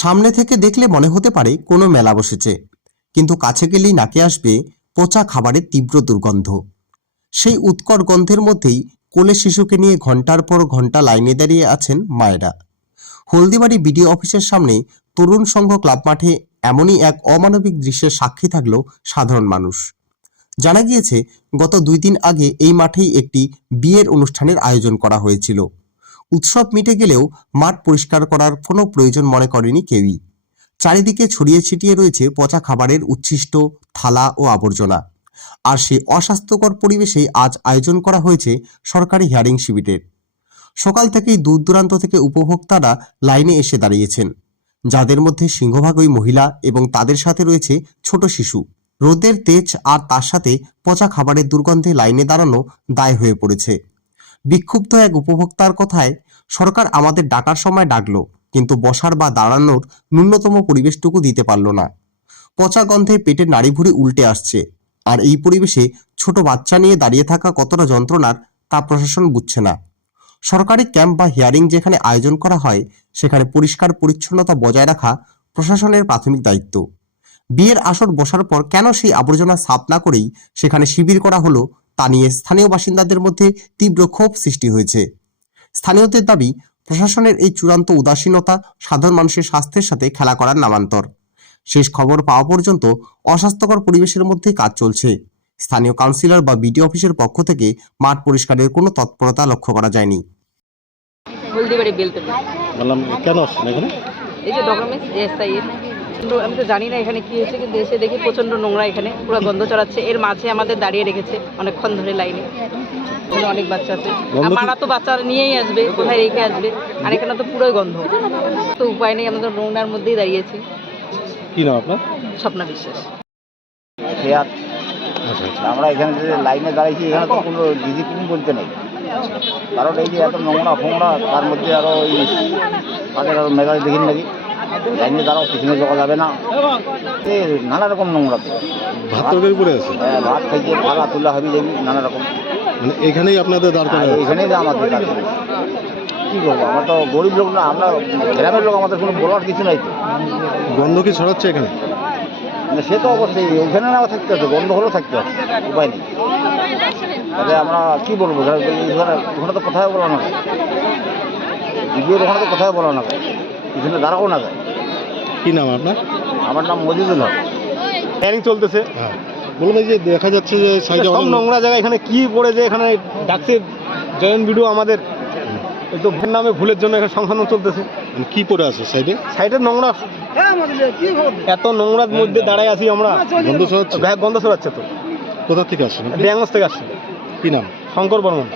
সামনে থেকে দেখলে মনে হতে পারে কোনো মেলা বসেছে, কিন্তু কাছে গেলেই নাকে আসবে পচা খাবারের তীব্র দুর্গন্ধ। সেই উৎকট গন্ধের মধ্যেই কোলে শিশুকে নিয়ে ঘন্টার পর ঘন্টা লাইনে দাঁড়িয়ে আছেন মায়েরা। হলদিবাড়ি বিডিও অফিসের সামনে তরুণ সংঘ ক্লাব মাঠে এমনই এক অমানবিক দৃশ্যের সাক্ষী থাকল সাধারণ মানুষ। জানা গিয়েছে, গত 2 দিন আগে এই মাঠেই একটি বিয়ের অনুষ্ঠানের আয়োজন করা হয়েছিল। উৎসব মিটে গেলেও মাঠ পরিষ্কার করার কোনো প্রয়োজন মনে করেনি কেউই। চারিদিকে ছড়িয়ে ছিটিয়ে রয়েছে পচা খাবারের উচ্ছিষ্ট, থালা ও আবর্জনা। আর সেই অস্বাস্থ্যকর পরিবেশে আজ আয়োজন করা হয়েছে সরকারি হিয়ারিং শিবিরের। সকাল থেকেই দূর দূরান্ত থেকে উপভোক্তারা লাইনে এসে দাঁড়িয়েছেন, যাদের মধ্যে সিংহভাগই মহিলা এবং তাদের সাথে রয়েছে ছোট শিশু। রোদের তেজ আর তার সাথে পচা খাবারের দুর্গন্ধে লাইনে দাঁড়ানো দায় হয়ে পড়েছে। বিক্ষুব্ধ এক উপভোক্তার কথায়, সরকার আমাদের ডাকার সময় ডাকলো, কিন্তু বসার বা দাঁড়ানোর ন্যূনতম পরিবেশটুকু দিতে পারল না। পচা গন্ধে পেটের নাড়িভুড়ি উল্টে আসছে, আর এই পরিবেশে ছোট বাচ্চা নিয়ে দাঁড়িয়ে থাকা কতটা যন্ত্রণার তা প্রশাসন বুঝছে না। সরকারি ক্যাম্প বা হিয়ারিং যেখানে আয়োজন করা হয়, সেখানে পরিষ্কার পরিচ্ছন্নতা বজায় রাখা প্রশাসনের প্রাথমিক দায়িত্ব। বিয়ের আসর বসার পর কেন সেই আবর্জনা সাফ না করেই সেখানে শিবির করা হলো, তা নিয়ে স্থানীয় বাসিন্দাদের মধ্যে তীব্র ক্ষোভ সৃষ্টি হয়েছে। স্থানীয়দের দাবি, প্রশাসনের এই চূড়ান্ত উদাসীনতা সাধারণ মানুষের স্বাস্থ্যের সাথে খেলা করার নামান্তর। শেষ খবর পাওয়া পর্যন্ত অস্বাস্থ্যকর পরিবেশের মধ্যেই কাজ চলছে। স্থানীয় কাউন্সিলর বা বিডিও অফিসের পক্ষ থেকে মাঠ পরিষ্কারের কোনো তৎপরতা লক্ষ্য করা যায়নি। হলদিবাড়ি বেলতে বললাম কেন আসছেন এখানে? এই যে ডকুমেন্টস এসআইএর, কিন্তু আমি তো জানি না এখানে কি হয়েছে, কিন্তু এসে দেখি প্রচণ্ড নোংরা, এখানে পুরো গন্ধ ছড়াচ্ছে। এর মাঝে আমাদের দাঁড়িয়ে রেখেছে অনেকক্ষণ ধরে লাইনে। এখানে অনেক বাচ্চা আছে, মারা তো বাচ্চা নিয়েই আসবে, কোথায় রেখে আসবে, আর এখানে তো পুরোই গন্ধ। তো উপায় নেই, আমাদের নোংরার মধ্যেই দাঁড়িয়েছি। কি নাম আপনার? স্বপ্না বিশ্বাস। আমরা এখানে যে লাইনে দাঁড়িয়েছি, এখানে তো কোনো ডিসিপ্লিন বলতে নেই। কারণ এই যে এত নোংরা ফোংরা, তার মধ্যে আরও ওই তাদের আরও মেজাজ দেখিন নাকি লাইনে দাঁড়াও, পিছনে যাওয়া যাবে না, নানা রকম নোংরা। তো ভাত তরকারি পড়ে আছে? হ্যাঁ, ভাত খাইতে থালা তুলা হাবি যাবি নানা রকম। মানে এখানেই আপনাদের দাঁড় করা? এখানেই যে আমাদের দাঁড় করা। কী করবো, আমরা তো গরিব লোক না, আমরা গ্রামের লোক, আমাদের কোনো বলার কিছু নাই। তো গন্ধ কি ছড়াচ্ছে এখানে? মানে সে তো অবশ্যই ওখানে নাও থাকতে হবে, গন্ধ হলেও থাকতে হবে, উপায় নেই। তবে আমরা কী বলবো, ওখানে তো কোথায় বলা না যায়, দ্বিতীয় ওখানে তো কোথায় বলা না যায়, পিছনে দাঁড়াও না যায়। কি নাম আপনার? আমার নাম মজিদুল হক। ট্রেনিং চলতেছে। হ্যাঁ, বলুন। এই যে দেখা যাচ্ছে যে সাইডে সব নোংরা জায়গা, এখানে কি পড়ে যে এখানে ডাকছে জয়েন্ট ভিডিও আমাদের, এই তো ভুলের নামে ভুলের জন্য এখানে সংশোধন চলতেছে। কি পড়ে আছে সাইডে? সাইডে নোংরা, এত নোংরার মধ্যে দাঁড়ায় আছি আমরা। গন্ধ ছড়াচ্ছে? গন্ধ ছড়াচ্ছে। তো কোথা থেকে আসছেন? ব্যাঙ্গস থেকে আসছে। কি নাম? শঙ্কর বর্মন।